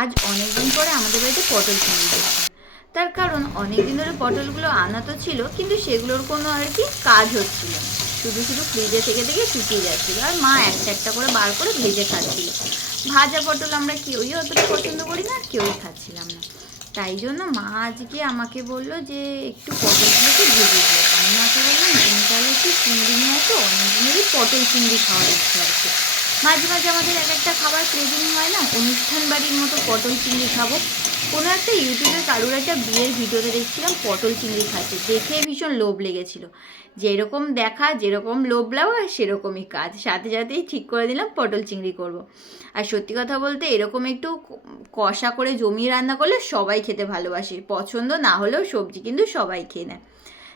আজ অনেক দিন পরে আমাদের বাড়িতে পটল হচ্ছে তার কারণ অনেক দিন ধরে পটলগুলো আনা তো ছিল, কিন্তু সেগুলোর কোনো আর কি কাজ হচ্ছিল শুধু শুধু ফ্রিজে থেকে থেকে শুকিয়ে যাচ্ছিল আর মা একটা একটা করে বার করে ভেজে খাচ্ছিল। ভাজা পটল আমরা কেউই অতটা পছন্দ করি না, আর কেউই খাচ্ছিলাম না। তাই জন্য মা আজকে আমাকে বলল যে একটু পটলগুলোকে ভেজে দিও। আমি মাকে বললাম, তুমি তাহলে একটু চিংড়ি নিয়ে আসো অনেক দিনেরই পটল চিংড়ি খাওয়ার ইচ্ছা আছে। মাঝে মাঝে আমাদের এক একটা খাবার ক্রেভিং হয় না, অনুষ্ঠান বাড়ির মতো পটল চিংড়ি খাব। কোনো একটা ইউটিউবে কারোর একটা বিয়ের ভিডিওতে দেখছিলাম পটল চিংড়ি খাচ্ছে, দেখে ভীষণ লোভ লেগেছিল। যেরকম দেখা, যেরকম লোভ লাগা, সেরকমই কাজ। সাথে সাথেই ঠিক করে দিলাম পটল চিংড়ি করব। আর সত্যি কথা বলতে এরকম একটু কষা করে জমিয়ে রান্না করলে সবাই খেতে ভালোবাসে, পছন্দ না হলেও সবজি কিন্তু সবাই খেয়ে নেয়।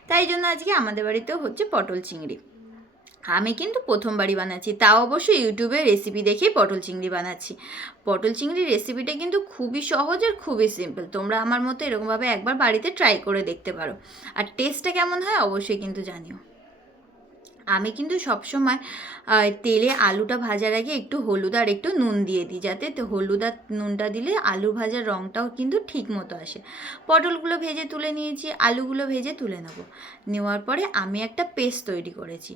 তাই জন্য আজকে আমাদের বাড়িতেও হচ্ছে পটল চিংড়ি। আমি কিন্তু প্রথমবারই বানাচ্ছি। তাও অবশ্য ইউটিউবে রেসিপি দেখেই পটল চিংড়ি বানাচ্ছি। পটল চিংড়ির রেসিপিটা কিন্তু খুবই সহজ আর খুবই সিম্পল তোমরা আমার মতো এরকমভাবে একবার বাড়িতে ট্রাই করে দেখতে পারো। আর টেস্টটা কেমন হয় অবশ্যই কিন্তু জানিও। আমি কিন্তু সবসময় তেলে আলুটা ভাজার আগে একটু হলুদ আর একটু নুন দিয়ে দিই। যাতে হলুদ আর নুনটা দিলে আলু ভাজার রঙটাও কিন্তু ঠিক মতো আসে। পটলগুলো ভেজে তুলে নিয়েছি, আলুগুলো ভেজে তুলে নেব। নেওয়ার পরে আমি একটা পেস্ট তৈরি করেছি।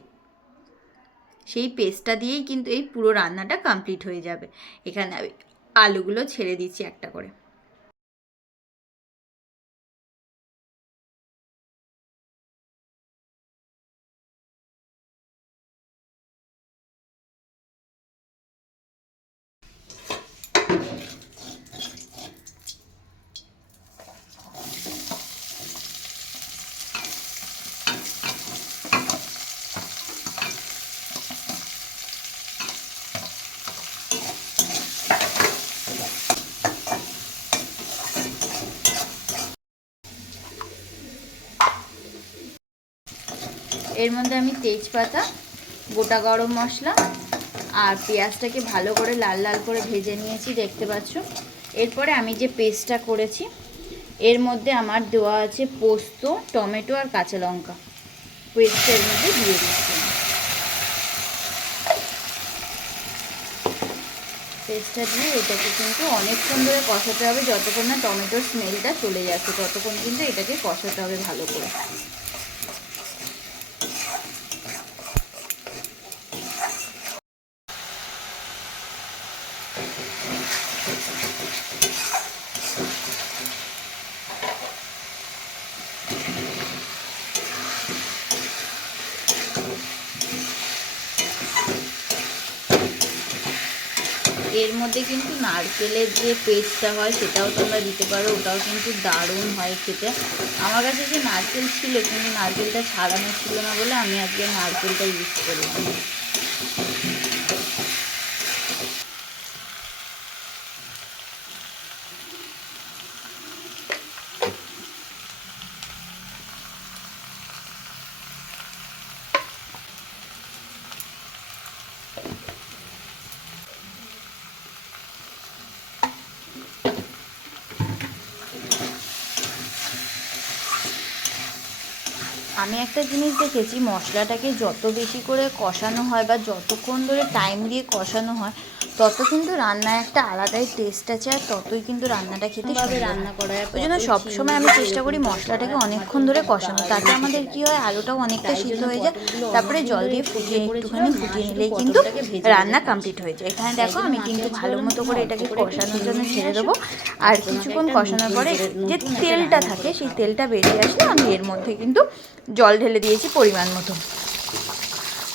সেই পেস্টটা দিয়েই কিন্তু এই পুরো রান্নাটা কমপ্লিট হয়ে যাবে। এখানে আলুগুলো ছেড়ে দিচ্ছি একটা করে। এর মধ্যে আমি তেজপাতা, গোটা গরম মশলা আর পেঁয়াজটাকে ভালো করে লাল লাল করে ভেজে নিয়েছি, দেখতে পাচ্ছ। এরপরে আমি যে পেস্টটা করেছি, এর মধ্যে আমার দেওয়া আছে পোস্ত, টমেটো আর কাঁচা লঙ্কা। পেস্টের মধ্যে দিয়ে দিচ্ছি। পেস্টটা দিয়ে এটাকে কিন্তু অনেকক্ষণ ধরে কষাতে হবে, যতক্ষণ না টমেটোর স্মেলটা চলে যাচ্ছে, ততক্ষণ কিন্তু এটাকে কষাতে হবে ভালো করে। এর মধ্যে কিন্তু নারকেলের যে পেস্টটা হয় সেটাও তোমরা দিতে পারো, ওটাও কিন্তু দারুণ হয় খেতে। আমার কাছে যে নারকেল ছিল, কিন্তু নারকেলটা ছাড়ানো ছিল না বলে আমি আজকে নারকেলটা ইউজ করলাম। আমি একটা জিনিস দেখেছি মশলাটাকে যত বেশি করে কষানো হয় বা যতক্ষণ ধরে টাইম দিয়ে কষানো হয় তত কিন্তু রান্নায় একটা আলাদাই টেস্ট আছে আর ততই কিন্তু রান্নাটা খেতে সুন্দর। রান্না করা যায় ওই জন্য সবসময় আমি চেষ্টা করি মশলাটাকে অনেকক্ষণ ধরে কষানো। তাতে আমাদের কি হয় আলুটাও অনেকটা সিদ্ধ হয়ে যায় তারপরে জল দিয়ে ফুটিয়ে একটুখানি ফুটিয়ে নিলেই কিন্তু রান্না কমপ্লিট হয়ে যায়। এখানে দেখো আমি কিন্তু ভালো মতো করে এটাকে কষানোর জন্য ছেড়ে দেবো। আর কিছুক্ষণ কষানোর পরে যে তেলটা থাকে সেই তেলটা বেরিয়ে আসলে আমি এর মধ্যে কিন্তু জল ঢেলে দিয়েছি পরিমাণ মতো।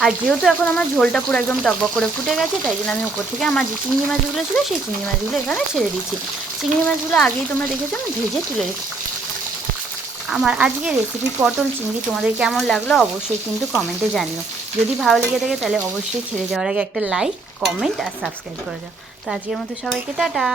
আর যেহেতু এখন আমার ঝোলটা পুরো একদম টকবক করে ফুটে গেছে, তাই জন্য আমি উপর থেকে আমার যে চিংড়ি মাছগুলো ছিল, সেই চিংড়ি মাছগুলো এখানে ছেড়ে দিচ্ছি। চিংড়ি মাছগুলো আগেই তোমরা দেখেছ, আমি ভেজে তুলে রেখে আমার আজকে রেসিপি পটল চিংড়ি তোমাদের কেমন লাগল অবশ্যই কিন্তু কমেন্টে জানিও। যদি ভালো লেগে থাকে তাহলে অবশ্যই ছেড়ে যাওয়ার আগে একটা লাইক কমেন্ট আর সাবস্ক্রাইব করে দাও। তো আজকের মতো সবাইকে টাটা।